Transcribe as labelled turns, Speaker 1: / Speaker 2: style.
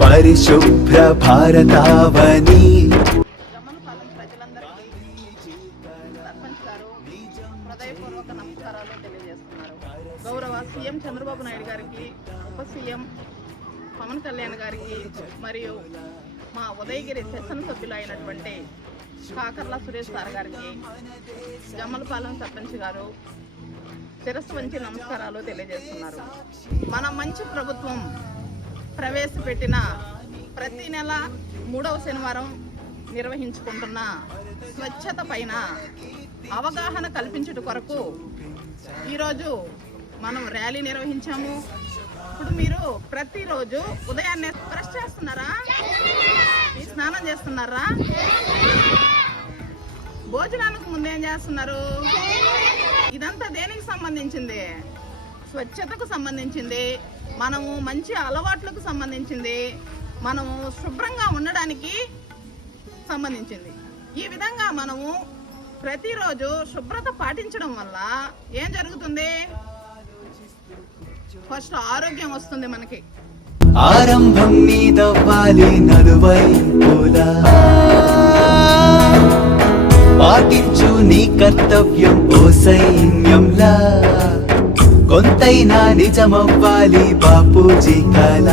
Speaker 1: పరిశుభ్ర భారతావని
Speaker 2: హృదయపూర్వక నమస్కారాలు తెలియజేస్తున్నారు. గౌరవ సీఎం చంద్రబాబు నాయుడు గారికి ఉప సీఎం పవన్ కళ్యాణ్ గారికి మరియు మా ఉదయగిరి శాసనసభ్యులు అయినటువంటి కాకర్ల సురేష్ సార్ గారికి జమ్మలపాలెం సర్పంచ్ గారు శిరస్సు వంచి నమస్కారాలు తెలియజేస్తున్నారు. మన మంచి ప్రభుత్వం ప్రవేశపెట్టిన ప్రతి నెల మూడవ శనివారం నిర్వహించుకుంటున్న స్వచ్ఛత పైన అవగాహన కల్పించుట కొరకు ఈరోజు మనం ర్యాలీ నిర్వహించాము. ఇప్పుడు మీరు ప్రతిరోజు ఉదయాన్నే బ్రష్ చేస్తున్నారా? చేస్తున్నారా? భోజనానికి ముందేం చేస్తున్నారు? ఇదంతా దేనికి సంబంధించింది? స్వచ్ఛతకు సంబంధించింది మనము మంచి అలవాట్లకు సంబంధించింది మనము శుభ్రంగా ఉండడానికి సంబంధించింది. ఈ విధంగా మనము ప్రతిరోజు శుభ్రత పాటించడం వల్ల ఏం జరుగుతుంది? ఫస్ట్ ఆరోగ్యం వస్తుంది మనకి.
Speaker 1: ఆరంభం నీదవ్వాలి నడువై. పాటించు నీ కర్తవ్యం ఓ సైన్యంలా. కొంతైనా నిజమవ్వాలి బాపూజీ కళ